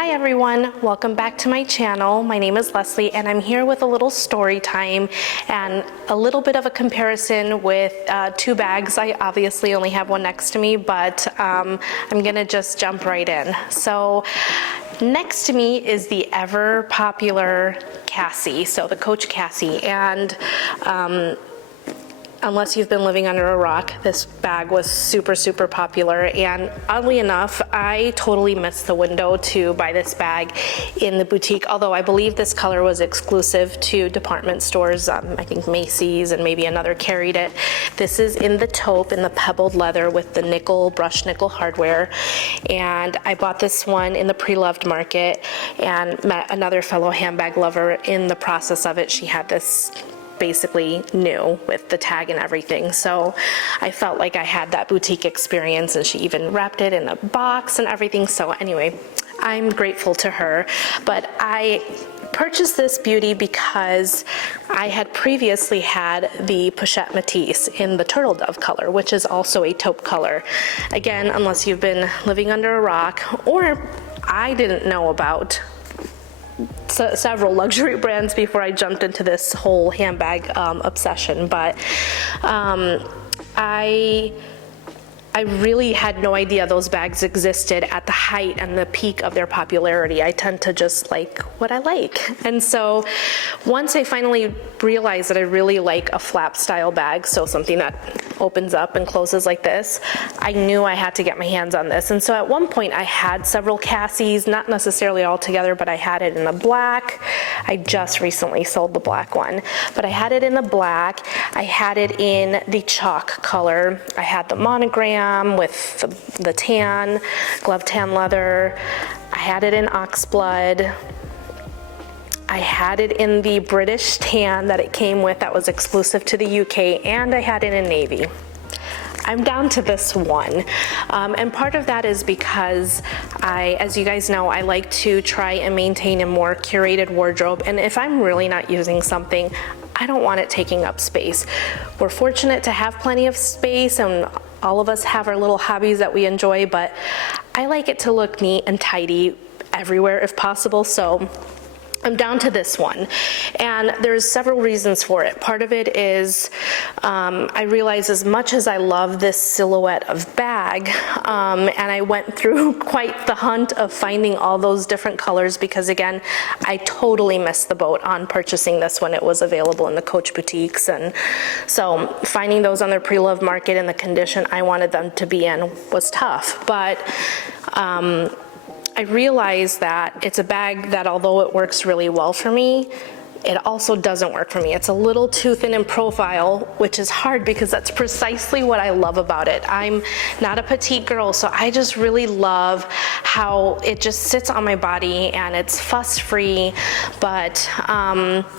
Hi everyone, welcome back to my channel. My name is Leslye and I'm here with a little story time and a little bit of a comparison with two bags. I obviously only have one next to me, but I'm gonna just jump right in. So next to me is the ever popular Cassie, so the Coach Cassie, and unless you've been living under a rock, this bag was super popular, and oddly enough, I totally missed the window to buy this bag in the boutique, although I believe this color was exclusive to department stores. I think Macy's and maybe another carried it. This is in the taupe, in the pebbled leather with the brushed nickel hardware, and I bought this one in the pre-loved market and met another fellow handbag lover in the process of it. She had this basically new with the tag and everything, so I felt like I had that boutique experience, and she even wrapped it in a box and everything. So anyway, I'm grateful to her. But I purchased this beauty because I had previously had the Pochette Metis in the Turtledove color, which is also a taupe color. Again, unless you've been living under a rock, or I didn't know about several luxury brands before I jumped into this whole handbag obsession, but I really had no idea those bags existed at the height and the peak of their popularity. I tend to just like what I like. And so once I finally realized that I really like a flap style bag, so something that opens up and closes like this, I knew I had to get my hands on this. And so at one point I had several Cassies, not necessarily all together, but I had it in the black. I just recently sold the black one, but I had it in the black. I had it in the chalk color. I had the monogram with the tan, glove tan leather. I had it in oxblood. I had it in the British tan that it came with that was exclusive to the UK, and I had it in navy. I'm down to this one, and part of that is because as you guys know, I like to try and maintain a more curated wardrobe, and if I'm really not using something, I don't want it taking up space. We're fortunate to have plenty of space, and all of us have our little hobbies that we enjoy, but I like it to look neat and tidy everywhere if possible, so I'm down to this one, and there's several reasons for it. Part of it is I realize as much as I love this silhouette of bag, and I went through quite the hunt of finding all those different colors, because again, I totally missed the boat on purchasing this when it was available in the Coach boutiques, and so finding those on their pre-loved market in the condition I wanted them to be in was tough. But I realized that it's a bag that, although it works really well for me, it also doesn't work for me. It's a little too thin in profile, which is hard because that's precisely what I love about it. I'm not a petite girl, so I just really love how it just sits on my body and it's fuss-free, but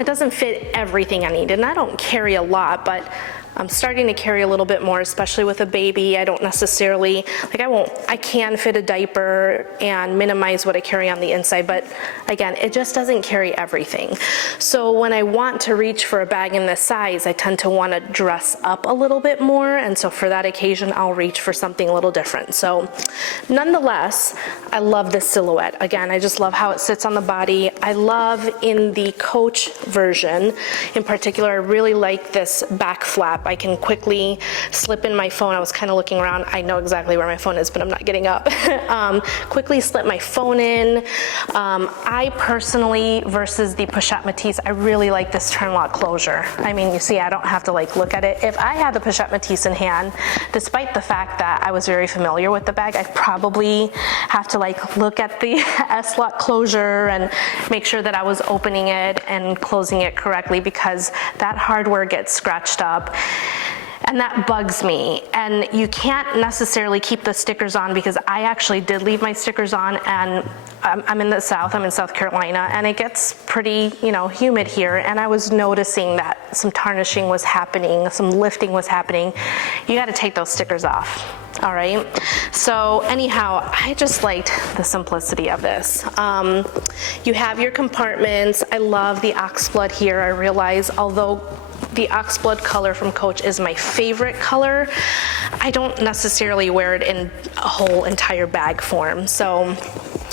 it doesn't fit everything I need. And I don't carry a lot, but I'm starting to carry a little bit more, especially with a baby. I don't necessarily, I can fit a diaper and minimize what I carry on the inside, but again, it just doesn't carry everything. So when I want to reach for a bag in this size, I tend to want to dress up a little bit more, and so for that occasion, I'll reach for something a little different. So nonetheless, I love this silhouette. Again, I just love how it sits on the body. I love in the Coach version, in particular, I really like this back flap. I can quickly slip in my phone. I was kind of looking around. I know exactly where my phone is, but I'm not getting up. Quickly slip my phone in. I personally, versus the Pochette Metis, I really like this turn lock closure. I mean, you see, I don't have to look at it. If I had the Pochette Metis in hand, despite the fact that I was very familiar with the bag, I'd probably have to look at the S-lock closure and make sure that I was opening it and closing it correctly, because that hardware gets scratched up. And that bugs me. And you can't necessarily keep the stickers on, because I actually did leave my stickers on, and I'm in the South, I'm in South Carolina, and it gets pretty, humid here, and I was noticing that some tarnishing was happening, some lifting was happening. You gotta take those stickers off, all right? So anyhow, I just liked the simplicity of this. You have your compartments. I love the oxblood here. I realize, although the oxblood color from Coach is my favorite color, I don't necessarily wear it in a whole entire bag form. So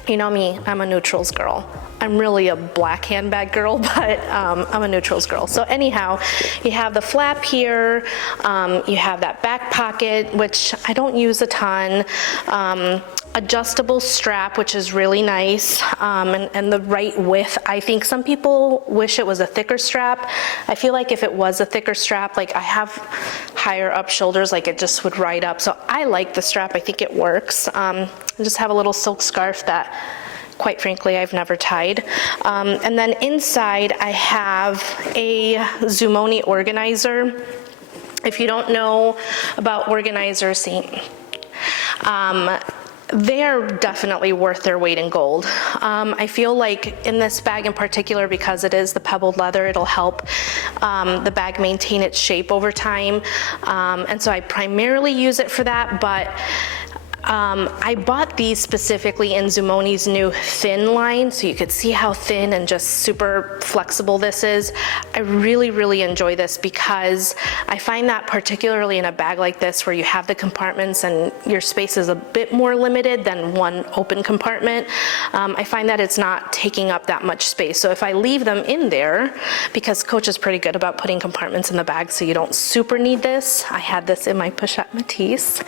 You know me, I'm a neutrals girl. I'm really a black handbag girl, but I'm a neutrals girl. So anyhow, you have the flap here, you have that back pocket, which I don't use a ton, adjustable strap, which is really nice, and the right width. I think some people wish it was a thicker strap. I feel like if it was a thicker strap, like I have higher up shoulders, like it just would ride up. So I like the strap, I think it works. I just have a little silk scarf that, quite frankly, I've never tied. And then inside I have a Zumoni organizer. If you don't know about organizers, they're definitely worth their weight in gold. I feel like in this bag in particular, because it is the pebbled leather, it'll help the bag maintain its shape over time. And so I primarily use it for that, but I bought these specifically in Zumoni's new thin line, so you could see how thin and just super flexible this is. I really, really enjoy this because I find that particularly in a bag like this where you have the compartments and your space is a bit more limited than one open compartment, I find that it's not taking up that much space. So if I leave them in there, because Coach is pretty good about putting compartments in the bag so you don't super need this. I had this in my Pochette Metis.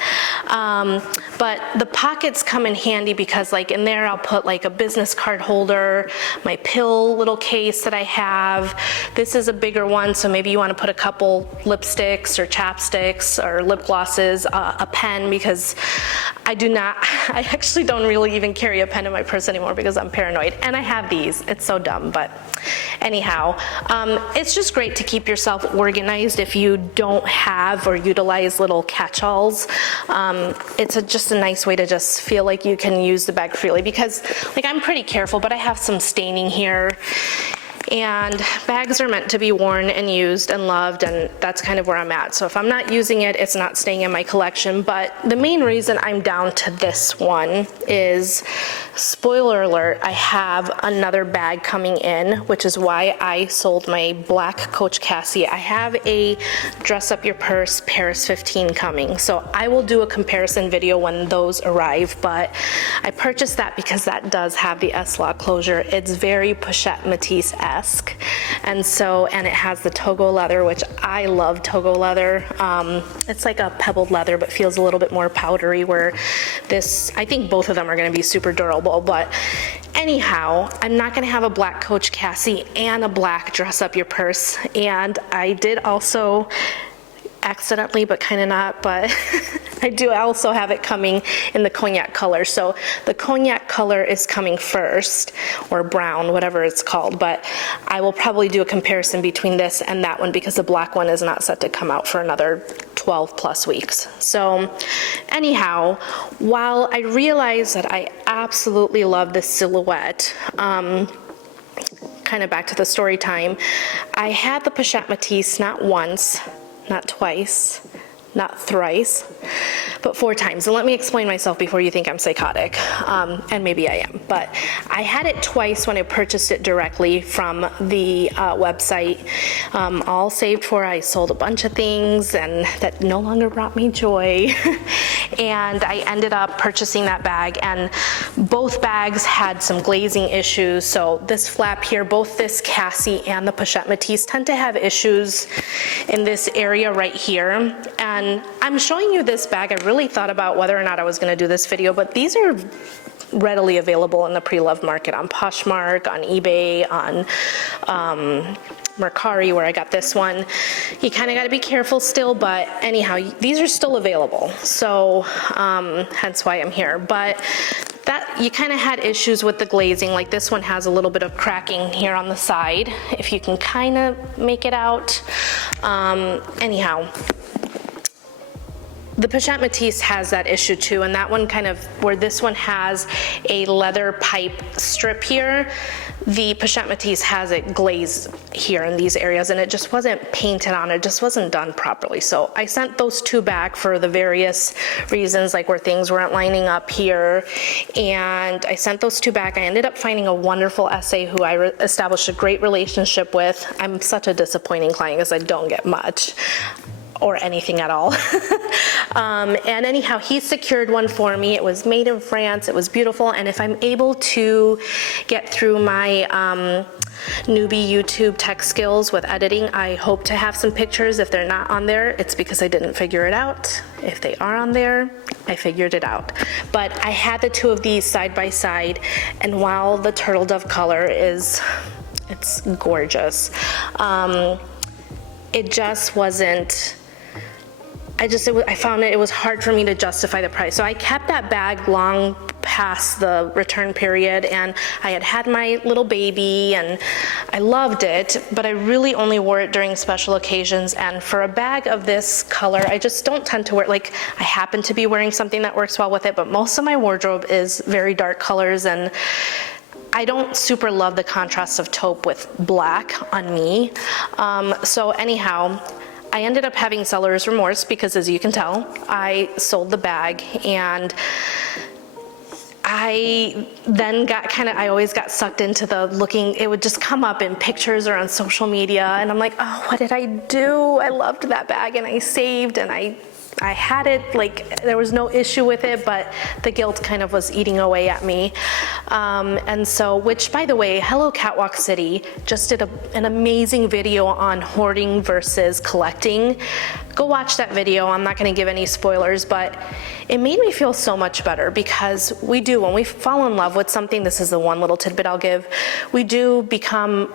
But the pockets come in handy because like in there I'll put like a business card holder, my pill little case that I have. This is a bigger one, so maybe you want to put a couple lipsticks or chapsticks or lip glosses, a pen, because I actually don't really even carry a pen in my purse anymore because I'm paranoid. And I have these. It's so dumb, but anyhow, it's just great to keep yourself organized if you don't have or utilize little catch-alls. It's just a nice way to just feel like you can use the bag freely, because like I'm pretty careful, but I have some staining here. And bags are meant to be worn and used and loved, and that's kind of where I'm at. So if I'm not using it, it's not staying in my collection. But the main reason I'm down to this one is, spoiler alert, I have another bag coming in, which is why I sold my black Coach Cassie. I have a Dress Up Your Purse Paris 15 coming. So I will do a comparison video when those arrive, but I purchased that because that does have the S-lock closure. It's very Pochette Metis-esque. And it has the Togo leather, which I love Togo leather. It's like a pebbled leather, but feels a little bit more powdery, where this, I think both of them are gonna be super durable. But anyhow, I'm not gonna have a black Coach Cassie and a black Dress Up Your Purse. And I did also accidentally, but kind of not, but I do also have it coming in the cognac color. So the cognac color is coming first, or brown, whatever it's called, but I will probably do a comparison between this and that one because the black one is not set to come out for another 12 plus weeks. So anyhow, while I realize that I absolutely love this silhouette, kind of back to the story time, I had the Pochette Metis not once, not twice, not thrice, but 4 times. And let me explain myself before you think I'm psychotic, and maybe I am. But I had it twice when I purchased it directly from the website, all saved for. I sold a bunch of things and that no longer brought me joy. And I ended up purchasing that bag, and both bags had some glazing issues. So this flap here, both this Cassie and the Pochette Metis tend to have issues in this area right here. And I'm showing you this bag. I really thought about whether or not I was going to do this video, but these are readily available in the pre-loved market on Poshmark, on eBay, on Mercari, where I got this one. You kind of got to be careful still, but anyhow, these are still available. So hence why I'm here. But that you kind of had issues with the glazing. Like this one has a little bit of cracking here on the side, if you can kind of make it out. Anyhow, the Pochette Metis has that issue too, and that one kind of, where this one has a leather pipe strip here, the Pochette Metis has it glazed here in these areas, and it just wasn't painted on, it just wasn't done properly. So I sent those 2 back for the various reasons, like where things weren't lining up here, and I sent those 2 back. I ended up finding a wonderful SA who I established a great relationship with. I'm such a disappointing client because I don't get much. or anything at all. And anyhow, he secured one for me. It was made in France. It was beautiful. And if I'm able to get through my newbie YouTube tech skills with editing, I hope to have some pictures. If they're not on there, it's because I didn't figure it out. If they are on there, I figured it out. But I had the two of these side by side, and while the Turtledove color it's gorgeous, it just wasn't, I found it was hard for me to justify the price. So I kept that bag long past the return period, and I had my little baby and I loved it, but I really only wore it during special occasions. And for a bag of this color, I just don't tend to wear, like, I happen to be wearing something that works well with it, but most of my wardrobe is very dark colors, and I don't super love the contrast of taupe with black on me. So anyhow, I ended up having seller's remorse because, as you can tell, I sold the bag, and I then got I always got sucked into the looking, it would just come up in pictures or on social media, and I'm like, oh, what did I do? I loved that bag, and I saved, and I had it, like, there was no issue with it, but the guilt kind of was eating away at me. And so, which, by the way, Hello Catwalk City just did an amazing video on hoarding versus collecting. Go watch that video. I'm not going to give any spoilers, but it made me feel so much better, because we do, when we fall in love with something, this is the one little tidbit I'll give, we become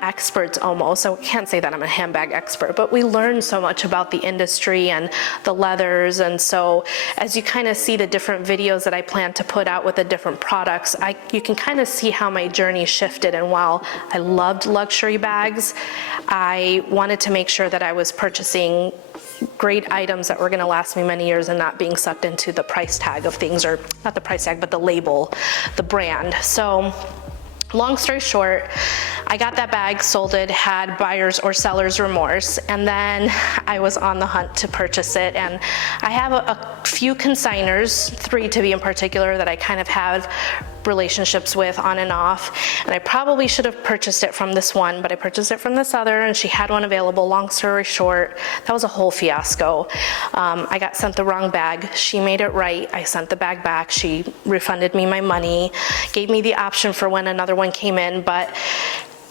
experts almost. I can't say that I'm a handbag expert, but we learn so much about the industry and the leathers. And so as you kind of see the different videos that I plan to put out with the different products, you can kind of see how my journey shifted. And while I loved luxury bags, I wanted to make sure that I was purchasing great items that were going to last me many years and not being sucked into the price tag of things, or not the price tag, but the label, the brand. So long story short, I got that bag, sold it, had buyer's or seller's remorse, and then I was on the hunt to purchase it. And I have a few consigners, 3 to be in particular, that I kind of have relationships with on and off, and I probably should have purchased it from this one, but I purchased it from this other, and she had one available. Long story short, that was a whole fiasco. I got sent the wrong bag. She made it right. I sent the bag back. She refunded me my money, gave me the option for when another one came in, but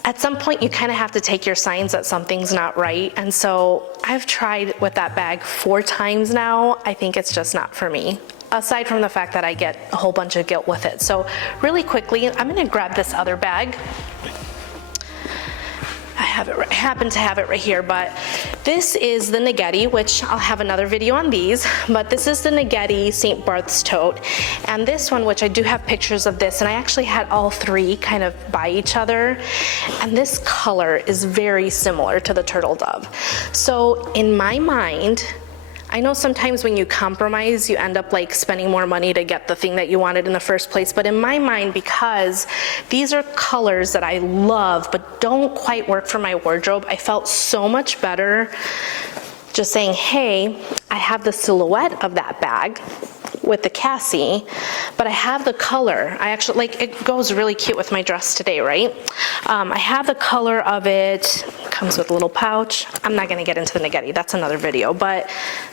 at some point you kind of have to take your signs that something's not right. And so I've tried with that bag 4 times now. I think it's just not for me, aside from the fact that I get a whole bunch of guilt with it. So really quickly, I'm gonna grab this other bag. I happen to have it right here, but this is the Naghetti, which I'll have another video on these, but this is the Naghetti St. Barth's tote. And this one, which I do have pictures of this, and I actually had all 3 kind of by each other, and this color is very similar to the Turtledove. So in my mind, I know sometimes when you compromise, you end up like spending more money to get the thing that you wanted in the first place. But in my mind, because these are colors that I love but don't quite work for my wardrobe, I felt so much better just saying, hey, I have the silhouette of that bag with the Cassie, but I have the color. I actually, like, it goes really cute with my dress today, right? I have the color of it. Comes with a little pouch. I'm not gonna get into the Naghetti, that's another video, but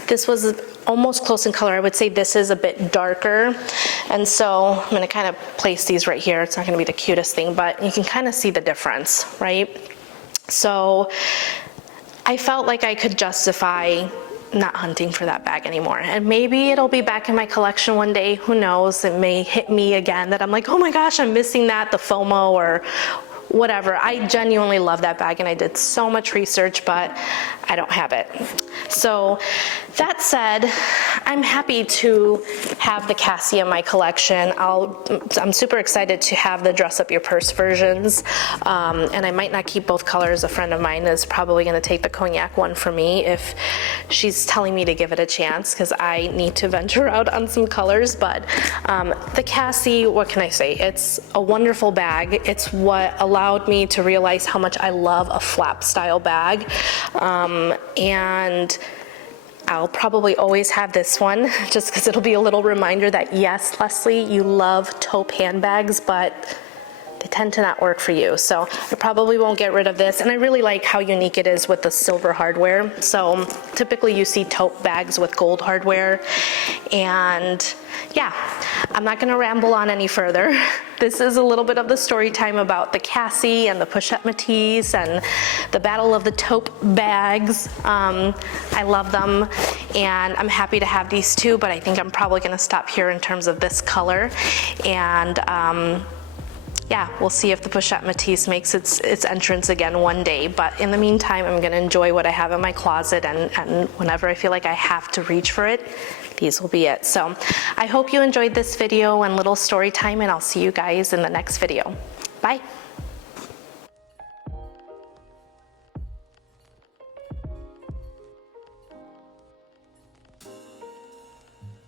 this was almost close in color. I would say this is a bit darker. And so I'm gonna kind of place these right here. It's not gonna be the cutest thing, but you can kind of see the difference, right? So I felt like I could justify not hunting for that bag anymore. And maybe it'll be back in my collection one day, who knows? It may hit me again that I'm like, oh my gosh, I'm missing that, the FOMO or whatever. I genuinely love that bag, and I did so much research, but I don't have it. So that said, I'm happy to have the Cassie in my collection. I'm super excited to have the dress up your purse versions, and I might not keep both colors. A friend of mine is probably going to take the cognac one for me if she's telling me to give it a chance, because I need to venture out on some colors. But the Cassie, what can I say? It's a wonderful bag. It's what allowed me to realize how much I love a flap style bag, and I'll probably always have this one just because it'll be a little reminder that yes, Leslye, you love taupe handbags, but they tend to not work for you. So I probably won't get rid of this. And I really like how unique it is with the silver hardware. So typically you see taupe bags with gold hardware. And yeah, I'm not gonna ramble on any further. This is a little bit of the story time about the Cassie and the Pochette Metis and the battle of the taupe bags. I love them, and I'm happy to have these two, but I think I'm probably gonna stop here in terms of this color. And yeah, we'll see if the Pochette Metis makes its entrance again one day. But in the meantime, I'm gonna enjoy what I have in my closet, and whenever I feel like I have to reach for it, these will be it. So I hope you enjoyed this video and little story time, and I'll see you guys in the next video. Bye.